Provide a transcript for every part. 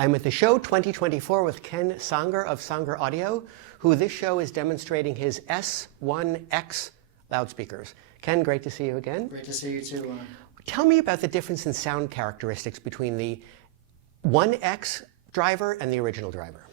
I'm at the show 2024 with Ken Sanger of Sanger Audio, who this show is demonstrating his S1X loudspeakers. Ken, great to see you again. Great to see you too, Ron. Tell me about the difference in sound characteristics between the 1X driver and the original driver.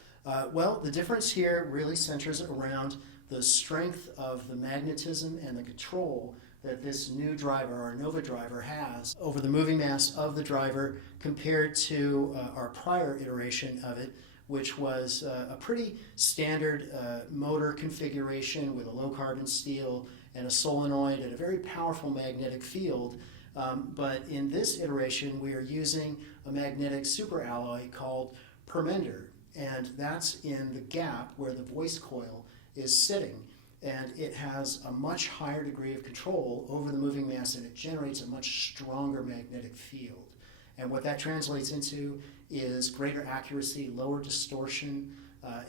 Well, the difference here really centers around the strength of the magnetism and the control that this new driver, our Nova driver, has over the moving mass of the driver compared to our prior iteration of it, which was a pretty standard motor configuration with a low carbon steel and a solenoid and a very powerful magnetic field. But in this iteration, we are using a magnetic superalloy called permender, and that's in the gap where the voice coil is sitting. And it has a much higher degree of control over the moving mass, and it generates a much stronger magnetic field. And what that translates into is greater accuracy, lower distortion,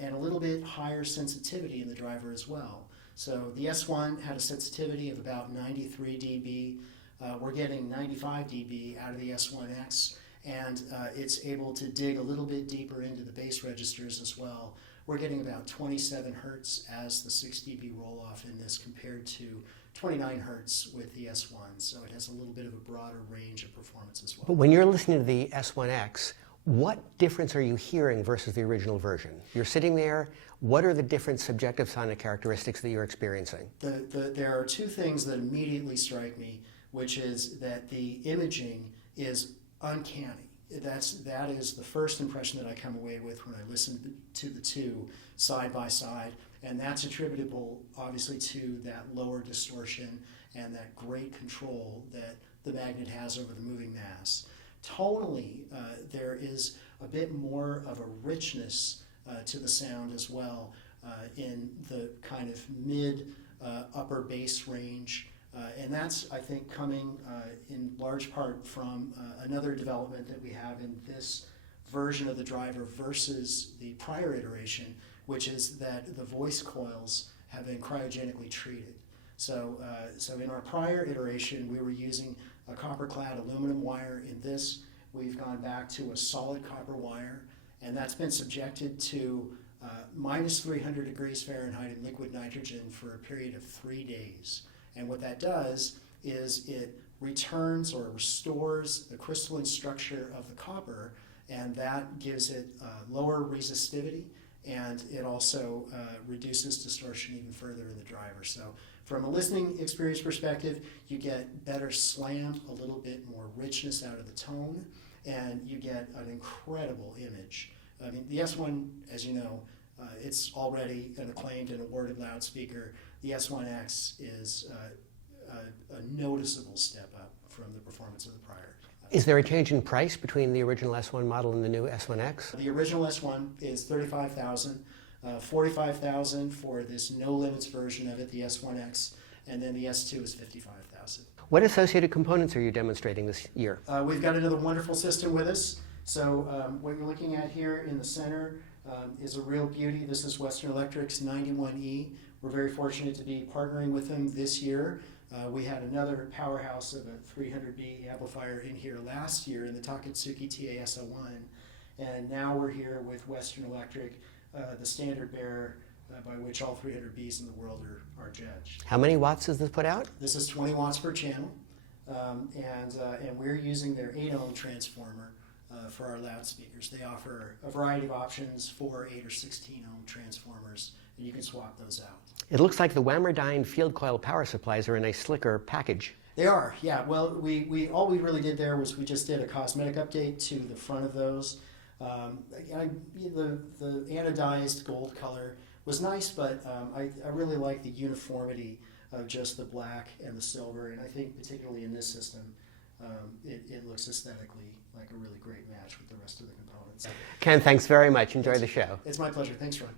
and a little bit higher sensitivity in the driver as well. So the S1 had a sensitivity of about 93 dB. We're getting 95 dB out of the S1X, and it's able to dig a little bit deeper into the bass registers as well. We're getting about 27 hertz as the 6 dB roll-off in this compared to 29 hertz with the S1, so it has a little bit of a broader range of performance as well. But when you're listening to the S1X, what difference are you hearing versus the original version? You're sitting there, what are the different subjective sonic characteristics that you're experiencing? There are two things that immediately strike me, which is that the imaging is uncanny. That is the first impression that I come away with when I listen to the two side by side, and that's attributable obviously to that lower distortion and that great control that the magnet has over the moving mass. Tonally, there is a bit more of a richness to the sound as well in the kind of mid upper bass range. And that's, I think, coming in large part from another development that we have in this version of the driver versus the prior iteration, which is that the voice coils have been cryogenically treated. So in our prior iteration, we were using a copper-clad aluminum wire. In this, we've gone back to a solid copper wire, and that's been subjected to minus 300 degrees Fahrenheit in liquid nitrogen for a period of 3 days. And what that does is it returns or restores the crystalline structure of the copper, and that gives it lower resistivity, and it also reduces distortion even further in the driver. So from a listening experience perspective, you get better slam, a little bit more richness out of the tone, and you get an incredible image. I mean, the S1, as you know, it's already an acclaimed and awarded loudspeaker. The S1X is a noticeable step up from the performance of the prior. Is there a change in price between the original S1 model and the new S1X? The original S1 is $35,000, $45,000 for this no limits version of it, the S1X, and then the S2 is $55,000. What associated components are you demonstrating this year? We've got another wonderful system with us. So what you're looking at here in the center is a real beauty. This is Western Electric's 91E. We're very fortunate to be partnering with them this year. We had another powerhouse of a 300B amplifier in here last year in the Takatsuki T.H.E. And now we're here with Western Electric, the standard bearer by which all 300Bs in the world are judged. How many watts does this put out? This is 20 watts per channel, and we're using their 8-ohm transformer for our loudspeakers. They offer a variety of options, 4, 8, or 16-ohm transformers, and you can swap those out. It looks like the Wammerdyne field coil power supplies are in a slicker package. They are, yeah. Well, all we really did there was we just did a cosmetic update to the front of those. The anodized gold color was nice, but I really like the uniformity of just the black and the silver, and I think particularly in this system, it looks aesthetically like a really great match with the rest of the components. Ken, thanks very much. Enjoy the show. It's my pleasure. Thanks, Ron.